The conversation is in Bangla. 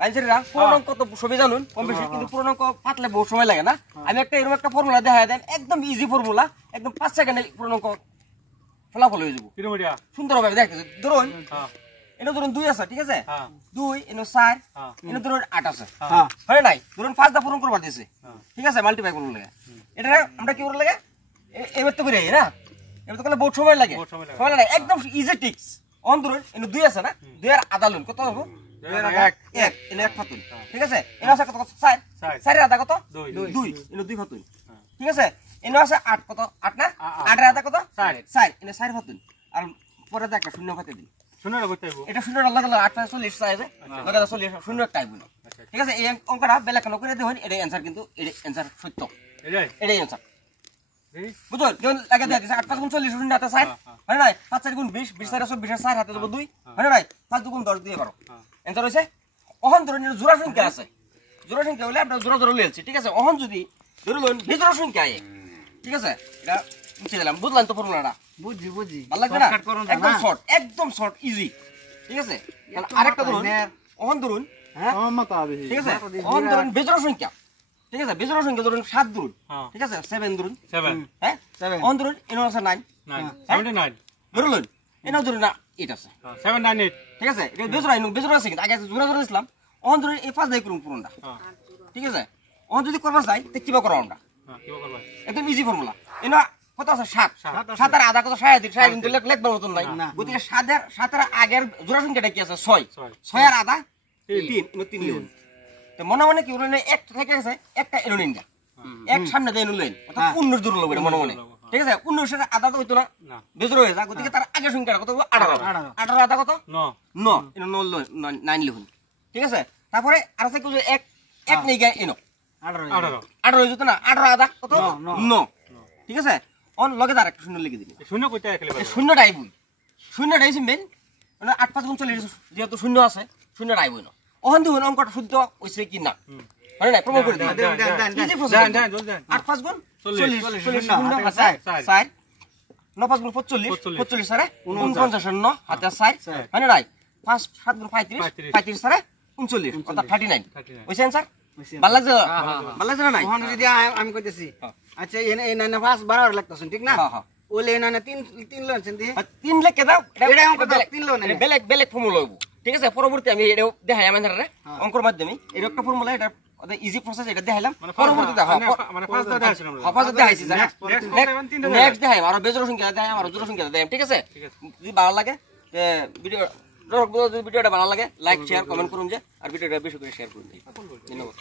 বাইজেরা পুরনো অঙ্ক তো সবই জানুন কম বেশি, কিন্তু পুরনো অঙ্ক পাতলে বহু সময় লাগে না। আমি এরকম একটা ফর্মুলা দেখাই দেন, একদম ইজি ফর্মুলা, একদম 5 সেকেন্ডে পুরনো অঙ্ক ফলাফল হয়ে যাব সুন্দরভাবে। দেখতেছি ধরুন এটা ধরুন 2 আছে, ঠিক আছে, 2 এনে 4 এনে ধরুন 8 আছে, হয় নাই? ধরুন 5 দা পূরণ করবার দিয়েছে, ঠিক আছে, মাল্টিপ্লাই করুন লাগে। এটা আমরা কি করব লাগে, এবার তো করে না, এবার তো করলে বহুত সময় লাগে, সময় লাগে, একদম ইজি টিক্স। অন ধরুন এনে 2 আছে না, 2 এর আধা লুন কত হবে? 1 এনে 1 ফাতুন, ঠিক আছে। এনে আছে কত? 4 4 এর আধা কত? 2 এনে 2 ফাতুন, ঠিক আছে। এনে আছে 8 কত? 8 না, 8 এর আধা কত? 4 এনে 4 ফাতুন। আর পরে দা একটা শূন্য ফাতে দিন, শূন্যটা করতে হইব, এটা শূন্যটা লাগা 8 40 সাইজে লাগা 40 শূন্য একটা আইব, ঠিক আছে। এই অঙ্কটা বেলা কেন করে দেখুন, এটা অ্যানসার, কিন্তু এটা অ্যানসার সত্য, এটাই অ্যানসার, বুঝুন। যেমন লাগে দেখ 8 5 গুণ 40 শূন্য হাতে 4, হয় না? 5 4 গুণ 20 20 4 24 4 হাতে দেব 2, হয় না? 5 2 গুণ 10 দিয়ে 12, অ্যানসার হইছে। ওহন ধরুন জোড়া সংখ্যা আছে, জোড়া সংখ্যা হলে আমরা জোড়া জোড়া লইছি, ঠিক আছে। ওহন যদি ধরুন বিজোড় সংখ্যা আয়, ঠিক আছে, এটা মুছে দিলাম, বুঝলাম তো ফর্মুলাটা? বুঝি ভালো লাগবে না? একদম শর্ট ইজি, ঠিক আছে। আরেকটা ধরুন, ওহন ধরুন, ঠিক আছে, ওহন ধরুন বিজোড় সংখ্যা, ঠিক আছে, বিজোড় সংখ্যা ধরুন 7 ধরুন, ঠিক আছে, 7 ধরুন, 7, হ্যাঁ 7, ওহন ধরুন এনো আছে 9 79 ধরুন, এনো ধরুন না 8 আছে 798, ঠিক আছে। এটা বিজোড় আছে, কিন্তু আগে জোড়া জোড়া দিছিলাম। ওহন ধরুন এই 5 দাই করুন পুরোটা, ঠিক আছে। ওহন যদি করবা চাই তে কিবা করব আমরা, কিবা করবা, একদম ইজি ফর্মুলা। এনো কত আছে? 7 7 এর আধা কত? 3.5 দিলে লিখবার মতন নাই, গতিকে 7 এর আগের জোড়া সংখ্যাটা কি আছে? 6 6 এর আধা 3 এনো 3 লিখুন। তো মনে মনে কি বলেন, একটা থেকে আছে, একটা এনো নিন, এক সামনে দিয়ে এনো লইন, অর্থাৎ 19 দূর লইব মনে মনে, ঠিক আছে। 19 এর আধা তো হইতো না, বেজোড় হয়ে যা, গতিকে তার আগের সংখ্যাটা কত? 18 18 আধা কত? 9 এনো 9 লিখুন, ঠিক আছে। তারপরে আর আছে কি, এক নেই গায় এনো 18 হয়ে যেত না, 18 আধা কত? 9, ঠিক আছে। অন লগে তার একটা শূন্য লিখে দিন, শূন্য কইতে একলে শূন্যটাই বই, শূন্যটাই সিম্বেন, মানে 8 5 গুণ 40 যেহেতু শূন্য আছে, শূন্যটাই বই না। ওখান থেকে অঙ্কটা শুদ্ধ হইছে কি না, মানে না প্রমাণ করে দিন। 8 5 গুণ 40 40 শূন্য আছে 4, 9 5 গুণ 45 45 সারে 49 9 হাতে 4, মানে নাই 5 7 গুণ 35 35 সারে 39 অর্থাৎ 39 হইছে आंसर। ভালো লাগছে? ভালো লাগছে না? নাই ওখানে যদি আমি কইতেছি, আচ্ছা এনে এই 9 5 12 লাগতাছেন, ঠিক না? হ্যাঁ হ্যাঁ, ওলে না 3 লছেন দি 3 লিখে দাও, এটা অঙ্ক 3 লো না, বেলেগ ফর্মুলা হইব, ঠিক আছে। পরবর্তী আমি এটা দেখাই আমাদের অঙ্কর মাধ্যমে, এর একটা ফর্মুলা, এটা ইজি প্রসেস, এটা দেখাইলাম। পরবর্তীতে মানে ফার্স্ট দেখাইছি না, ফার্স্ট দেখাইছি, নেক্সট দেখাই আর বেজোড় সংখ্যা দেখাই, আর জোড় সংখ্যা দেখাই, ঠিক আছে। যদি ভালো লাগে ভিডিওটা ভালো লাগে লাইক শেয়ার কমেন্ট করুন, যে আর ভিডিওটা বেশি করে শেয়ার করুন। ধন্যবাদ।